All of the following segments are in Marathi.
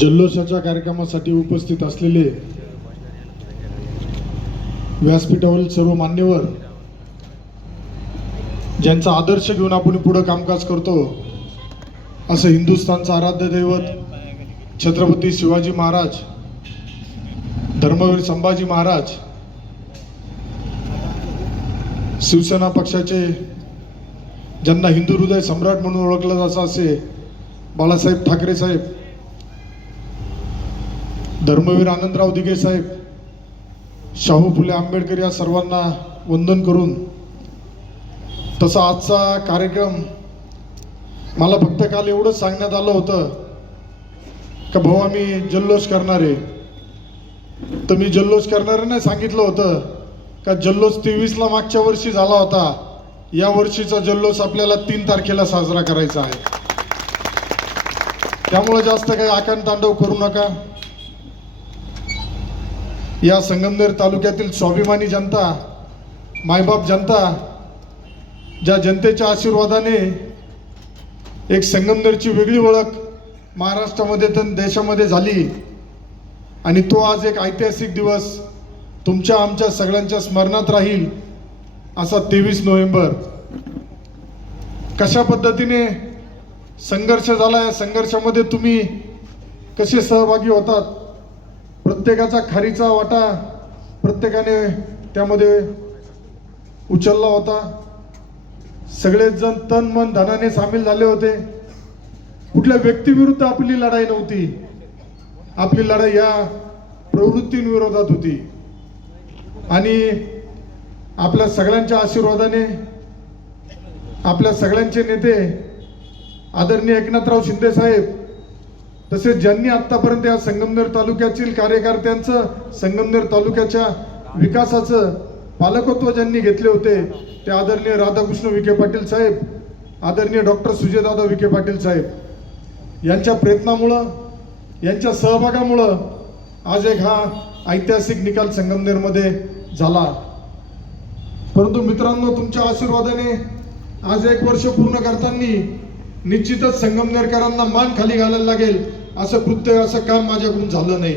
जल्लोषाच्या कार्यक्रमासाठी उपस्थित असलेले व्यासपीठावरील सर्व मान्यवर ज्यांचा आदर्श घेऊन आपण पुढं कामकाज करतो असं हिंदुस्थानचं आराध्य दैवत छत्रपती शिवाजी महाराज धर्मवीर संभाजी महाराज शिवसेना पक्षाचे ज्यांना हिंदू हृदय सम्राट म्हणून ओळखलं जातं असे बाळासाहेब ठाकरे साहेब धर्मवीर आनंदराव दिघे साहेब शाहू फुले आंबेडकर या सर्वांना वंदन करून तसा आजचा कार्यक्रम मला फक्त काल एवढंच सांगण्यात आलं होतं का भाऊ आम्ही जल्लोष करणार आहे. तर मी जल्लोष करणाऱ्यांना सांगितलं होतं का जल्लोष तेवीसला मागच्या वर्षी झाला होता. या वर्षीचा जल्लोष आपल्याला तीन तारखेला साजरा करायचा आहे. त्यामुळे जास्त काही आकांतांडव करू नका. या संगमनेर तालुक्यातील स्वाभिमानी जनता मायबाप जनता ज्या जनतेच्या आशीर्वादाने एक संगमनेरची वेगळी ओळख महाराष्ट्रामध्ये तर देशामध्ये झाली आणि तो आज एक ऐतिहासिक दिवस तुमच्या आमच्या सगळ्यांच्या स्मरणात राहील असा तेवीस नोव्हेंबर. कशा पद्धतीने संघर्ष झाला या संघर्षामध्ये तुम्ही कसे सहभागी होतात? प्रत्येकाचा खारीचा वाटा प्रत्येकाने त्यामध्ये उचलला होता. सगळेच जण तन मन धनाने सामील झाले होते. कुठल्या व्यक्तीविरुद्ध आपली लढाई नव्हती. आपली लढाई या प्रवृत्तींविरोधात होती. आणि आपल्या सगळ्यांच्या आशीर्वादाने आपल्या सगळ्यांचे नेते आदरणीय एकनाथराव शिंदे साहेब तसेच ज्यांनी आतापर्यंत या संगमनेर तालुक्यातील कार्यकर्त्यांचं संगमनेर तालुक्याच्या विकासाचं पालकत्व ज्यांनी घेतले होते ते आदरणीय राधाकृष्ण विखे पाटील साहेब आदरणीय डॉक्टर सुजयदादा विखे पाटील साहेब यांच्या प्रयत्नामुळं यांच्या सहभागामुळं आज एक हा ऐतिहासिक निकाल संगमनेरमध्ये झाला. परंतु मित्रांनो तुमच्या आशीर्वादाने आज एक वर्ष पूर्ण करताना निश्चितच संगमनेरकरांना मान खाली घालायला लागेल. असं कृत्य असं काम माझ्याकडून झालं नाही.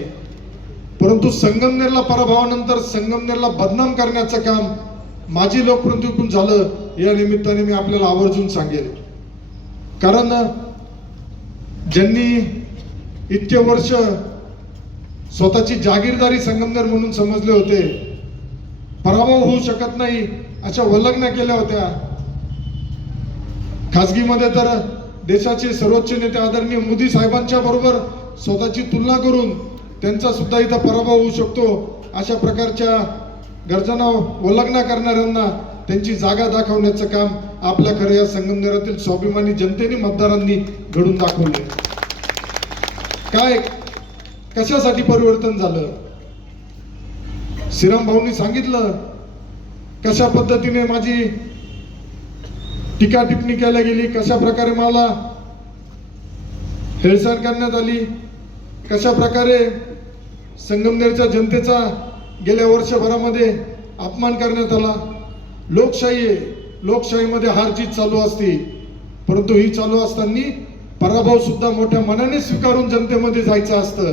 परंतु संगमनेरला पराभवानंतर संगमनेरला बदनाम करण्याचं काम माझी लोकप्रतिनिधीकडून झालं या निमित्ताने मी आपल्याला आवर्जून सांगेल. कारण ज्यांनी इतके वर्ष स्वतःची जागीरदारी संगमनेर म्हणून समजले होते पराभव होऊ शकत नाही अशा वल्लग्न केल्या होत्या. खाजगीमध्ये तर देशाचे सर्वोच्च नेते आदरणीय मोदी साहेबांच्या बरोबर स्वतःची तुलना करून त्यांचा सुद्धा इथं पराभव होऊ शकतो. अशा प्रकारच्या गरजांना उल्लंघना करणाऱ्यांना त्यांची जागा दाखवण्याचं काम आपल्या खरं या संगमनेरातील स्वाभिमानी जनतेने मतदारांनी घडून दाखवले काय कशासाठी परिवर्तन झालं? श्रीराम भाऊंनी सांगितलं कशा पद्धतीने माझी टीका टिप्पणी केल्या गेली कशा प्रकारे मला हेळसाण करण्यात आली कशा प्रकारे संगमनेरच्या जनतेचा गेल्या वर्षभरामध्ये अपमान करण्यात आला लोकशाही आहे लोकशाहीमध्ये हार जीत चालू असते परंतु ही चालू असताना पराभव सुद्धा मोठ्या मनाने स्वीकारून जनतेमध्ये जायचं असतं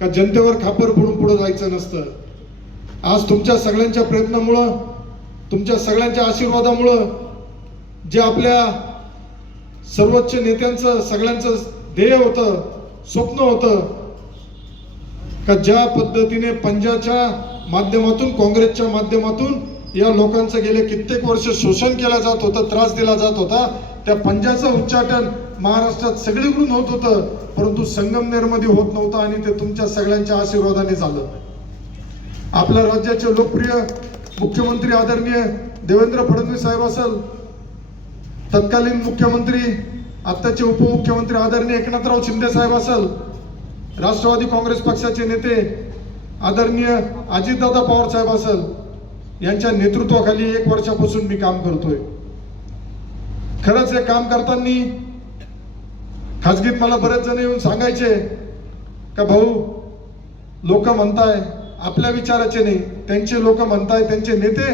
का जनतेवर खापर फोडून पुढे जायचं नसतं. आज तुमच्या सगळ्यांच्या प्रयत्नामुळं तुमच्या सगळ्यांच्या आशीर्वादामुळं जे आपल्या सर्वोच्च नेत्यांचं सगळ्यांचं ध्येय होतं स्वप्न होतं का ज्या पद्धतीने पंजाच्या माध्यमातून काँग्रेसच्या माध्यमातून या लोकांचं गेले कित्येक वर्ष शोषण केलं जात होतं त्रास दिला जात होता त्या पंजाचं उच्चाटन महाराष्ट्रात सगळीकडून होत होतं परंतु संगमनेरमध्ये होत नव्हतं आणि ते तुमच्या सगळ्यांच्या आशीर्वादाने झालं. आपल्या राज्याचे लोकप्रिय मुख्यमंत्री आदरणीय देवेंद्र फडणवीस साहेब असेल तत्कालीन मुख्यमंत्री आत्ताचे उपमुख्यमंत्री आदरणीय एकनाथराव शिंदे साहेब असल राष्ट्रवादी काँग्रेस पक्षाचे नेते आदरणीय अजितदादा पवार साहेब असल यांच्या नेतृत्वाखाली एक वर्षापासून मी काम करतोय. खरंच हे काम करताना खाजगीत मला बरेच जण येऊन सांगायचे का भाऊ लोक म्हणताय आपल्या विचाराचे नाही त्यांचे लोक म्हणताय त्यांचे नेते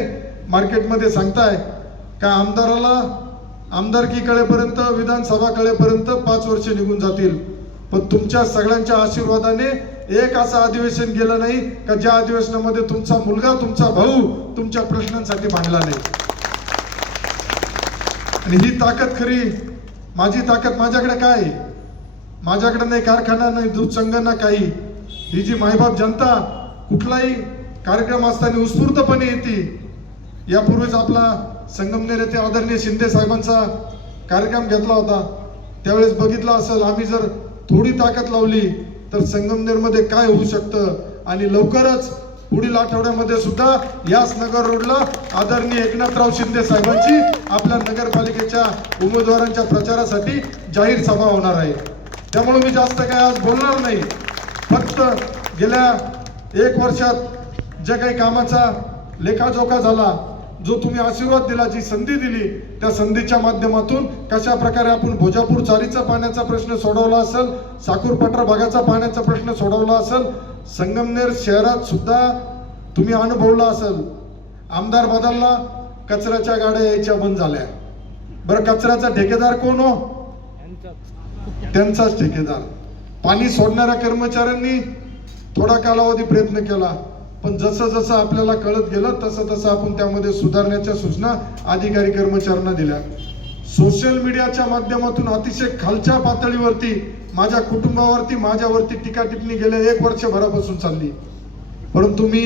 मार्केटमध्ये सांगताय का आमदाराला आमदारकी कळेपर्यंत विधानसभा कळेपर्यंत पाच वर्ष निघून जातील. पण तुमच्या सगळ्यांच्या आशीर्वादाने एक असं अधिवेशन गेलं नाही का ज्या अधिवेशनामध्ये तुमचा मुलगा तुमचा भाऊ तुमच्या प्रश्नांसाठी मांडला नाही? आणि ही ताकद खरी माझी ताकद माझ्याकडे काय? माझ्याकडे नाही कारखाना नाही दूध संघ ना काही. ही जी मायबाप जनता कुठलाही कार्यक्रम असताना उत्स्फूर्तपणे येते. यापूर्वीच आपला संगमनेर येथे आदरणीय शिंदे साहेबांचा कार्यक्रम घेतला होता. त्यावेळेस बघितलं असेल आम्ही जर थोडी ताकद लावली तर संगमनेरमध्ये काय होऊ शकतं? आणि लवकरच पुढील आठवड्यामध्ये सुद्धा याच नगर रोडला आदरणीय एकनाथराव शिंदे साहेबांची आपल्या नगरपालिकेच्या उमेदवारांच्या प्रचारासाठी जाहीर सभा होणार आहे. त्यामुळे मी जास्त काय आज बोलणार नाही. फक्त गेल्या एक वर्षात जे काही कामाचा लेखाजोखा झाला जो तुम्ही आशीर्वाद दिला जी संधी दिली त्या संधीच्या माध्यमातून कशा प्रकारे आपण भोजापूर चारीचा पाण्याचा प्रश्न सोडवला असेल साकूर पठार भागाचा पाण्याचा प्रश्न सोडवला असेल संगमनेर शहरात सुद्धा तुम्ही अनुभवला असेल आमदार बदलला कचऱ्याच्या गाड्या यायच्या बंद झाल्या. बरं कचऱ्याचा ठेकेदार कोण हो? त्यांचाच ठेकेदार. पाणी सोडणाऱ्या कर्मचाऱ्यांनी थोडा कालावधी प्रयत्न केला. पण जसं जसं आपल्याला कळत गेलं तसं तसं आपण त्यामध्ये सुधारण्याच्या सूचना अधिकारी कर्मचाऱ्यांना दिल्या. सोशल मीडियाच्या माध्यमातून अतिशय खालच्या पातळीवरती माझ्या कुटुंबावरती माझ्यावरती टीका टिप्पणी गेल्या एक वर्षभरापासून चालली. परंतु मी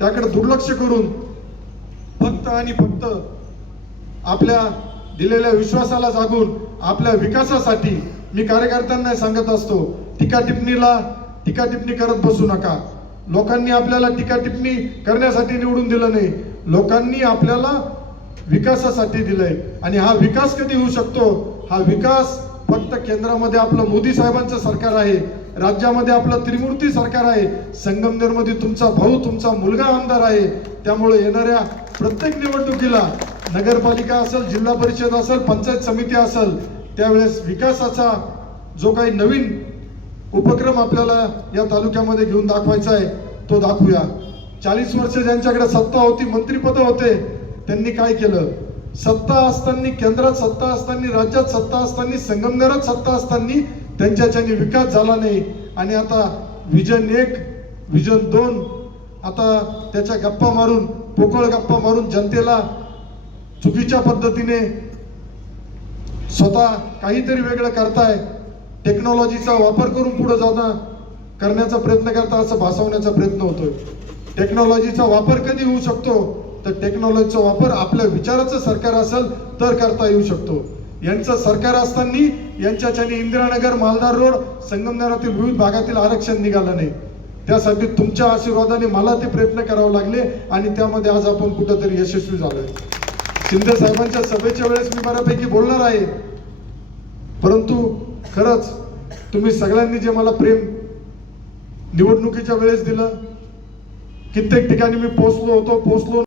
त्याकडे दुर्लक्ष करून फक्त आणि फक्त आपल्या दिलेल्या विश्वासाला जागून आपल्या विकासासाठी मी कार्यकर्त्यांना सांगत असतो टीका टिप्पणीला टीका टिप्पणी करत बसू नका. लोकांनी आपल्याला टीका टिप्पणी करण्यासाठी निवडून दिलं नाही. लोकांनी आपल्याला विकासासाठी दिलंय. आणि हा विकास कधी होऊ शकतो? हा विकास फक्त केंद्रामध्ये आपलं मोदी साहेबांचं सरकार आहे. राज्यामध्ये आपलं त्रिमूर्ती सरकार आहे. संगमनेरमध्ये तुमचा भाऊ तुमचा मुलगा आमदार आहे. त्यामुळे येणाऱ्या प्रत्येक निवडणुकीला नगरपालिका असेल जिल्हा परिषद असेल पंचायत समिती असेल त्यावेळेस विकासाचा जो काही नवीन उपक्रम आपल्याला या तालुक्यामध्ये घेऊन दाखवायचा आहे तो दाखवूया. चाळीस वर्ष ज्यांच्याकडे सत्ता होती मंत्रीपद होते त्यांनी काय केलं? सत्ता असताना केंद्रात सत्ता असताना राज्यात सत्ता असताना संगमनेरात सत्ता असताना त्यांच्याच्याने विकास झाला नाही. आणि आता विजन एक विजन दोन आता त्याच्या गप्पा मारून पोकळ गप्पा मारून जनतेला चुकीच्या पद्धतीने स्वतः काहीतरी वेगळं करताय. टेक्नॉलॉजीचा वापर करून पुढे जाता करण्याचा प्रयत्न करता असं भासवण्याचा प्रयत्न होतोय. टेक्नॉलॉजीचा वापर कधी होऊ शकतो? तर टेक्नॉलॉजीचा वापर आपल्या विचाराचं सरकार असेल तर करता येऊ शकतो. यांचं सरकार असताना यांच्याच्याने इंदिरानगर मालदार रोड संगमनेरातील विविध भागातील आरक्षण निघालं नाही. त्यासाठी तुमच्या आशीर्वादाने मला ते प्रयत्न करावे लागले आणि त्यामध्ये आज आपण कुठंतरी यशस्वी झालोय. शिंदे साहेबांच्या सभेच्या वेळेस मी बऱ्यापैकी बोलणार आहे. परंतु खरंच तुम्ही सगळ्यांनी जे मला प्रेम निवडणुकीच्या वेळेस दिलं कित्येक ठिकाणी मी पोचलो होतो पोचलो